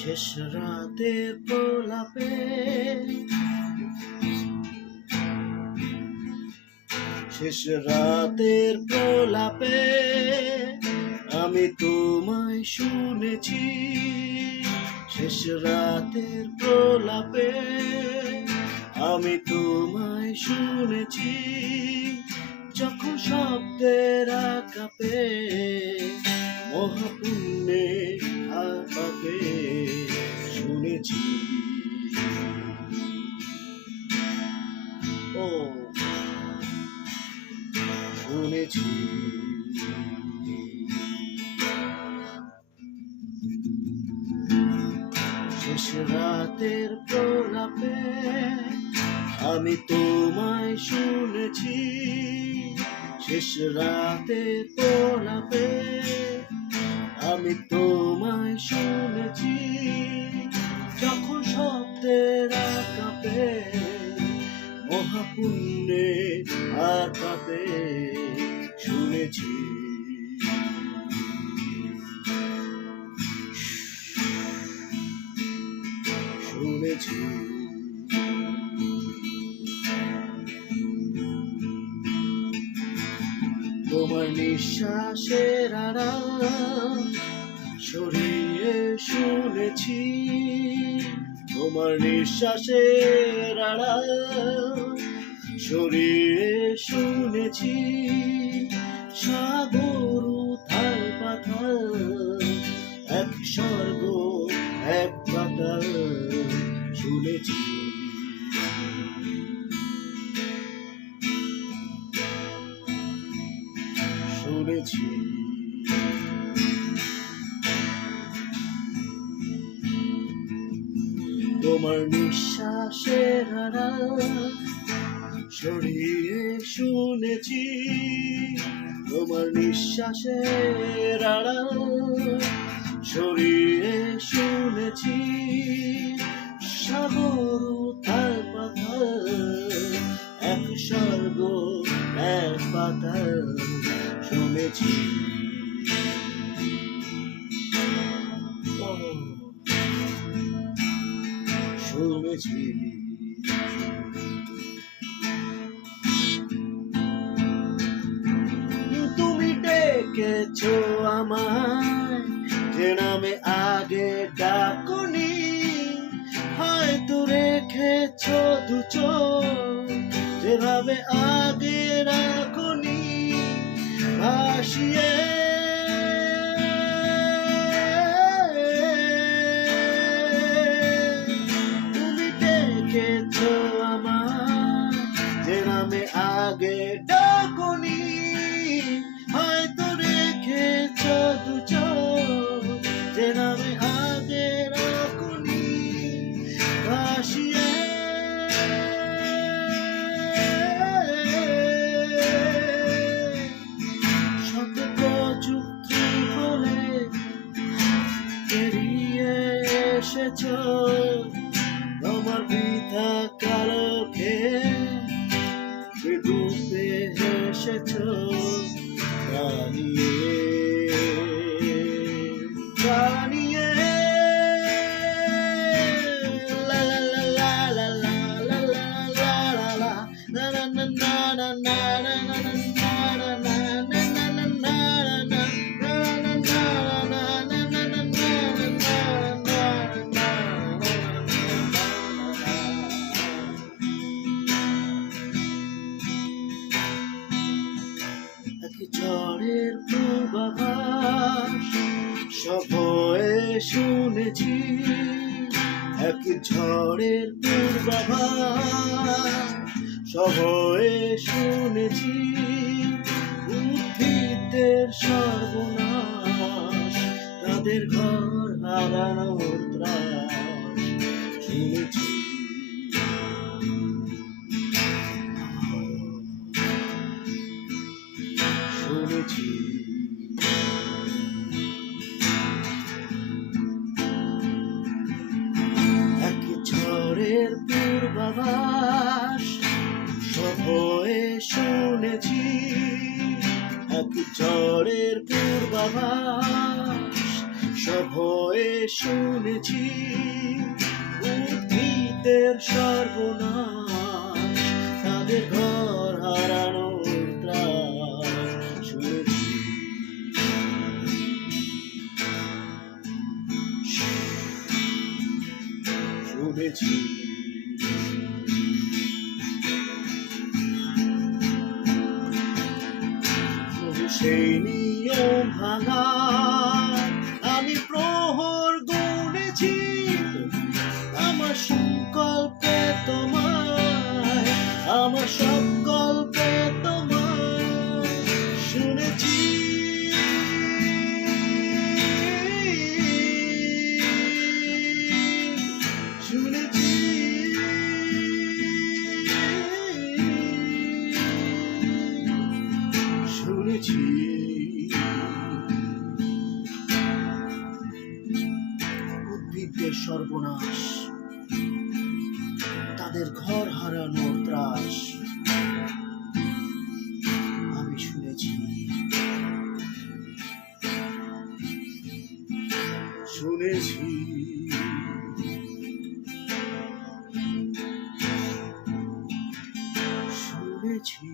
শেষ রাতে প্রলাপে শেষ রাতের প্রলাপে আমি তোমায় শুনেছি। শেষ রাতের প্রলাপে আমি তোমায় শুনেছি। যখন শব্দের আকাপে মহাপুণ্যে আকাপে শুনেছি। ও শুনেছি। শেষ রাতের প্রলাপে আমি তোমায় শুনেছি। শেষ রাতের প্রলাপে আমি তোমায় শুনেছি। যখন শব্দের আকাপে মহাপুণ্যে আকাপে শুনেছি। শুনেছি। তোমার নিঃশ্বাসের আড়াল সরিয়ে শুনেছি। তোমার নিঃশ্বাসের আড়াল সরিয়ে শুনেছি। সাগর উথাল পাথাল এক স্বর্গ এক পাতাল শুনেছি। শুনেছি। তোমার নিঃশ্বাসের আড়াল সরিয়ে শুনেছি। তোমার নিঃশ্বাসের আড়াল সরিয়ে শুনেছি। সাগর উথাল পাথাল এক স্বর্গ এক পাতাল শুনেছি। শুনেছি। তুমি ডেকেছো আমায় যে নামে আগে ডাকুনি। হয়তো রেখেছো দু চোখ যেভাবে আগে রাখুনি। ভাসিয়ে তুমি ডেকেছো আমায় যে নামে আগে ডাকুনি। হয়তো রেখেছো দু চোখ যে নামে আগে রাখুনি। ভাসিয়ে শত প্রযুক্তি বলে বেরিয়ে এসেছো। তোমার বৃথা কালকে ডুবে এসেছো। জানিয়ে জানিয়ে লা লা লা লা লা লা লা লা লা লা লা না না না না না না না না ঝড়ের পূর্বাভাস সব হয়ে শুনেছি। এক ঝড়ের পূর্বাভাস সব হয়ে শুনেছি। উদ্ভিদদের সর্বনাশ তাদের ঘর হারানোর ত্রাস শুনেছি। শুনেছি। এক ঝড়ের পূর্বাভাস সব হয়ে শুনেছি। এক ঝড়ের পূর্বাভাস সভয়ে শুনেছি উদ্ভিদের সর্বনাশ, তাদের ঘর হারানোর ত্রাস শুনেছি। শুনেছি সেই নিয়ম ভাঙা আমি প্রহর গুনেছি, আমার সংকল্পে তোমায়, আমার সংকল্পে তোমায় শুনেছি। শুনেছি শুনেছি উদ্ভিদের সর্বনাশ, তাদের ঘর হারানোর ত্রাস আমি শুনেছি। শুনেছি শুনেছি।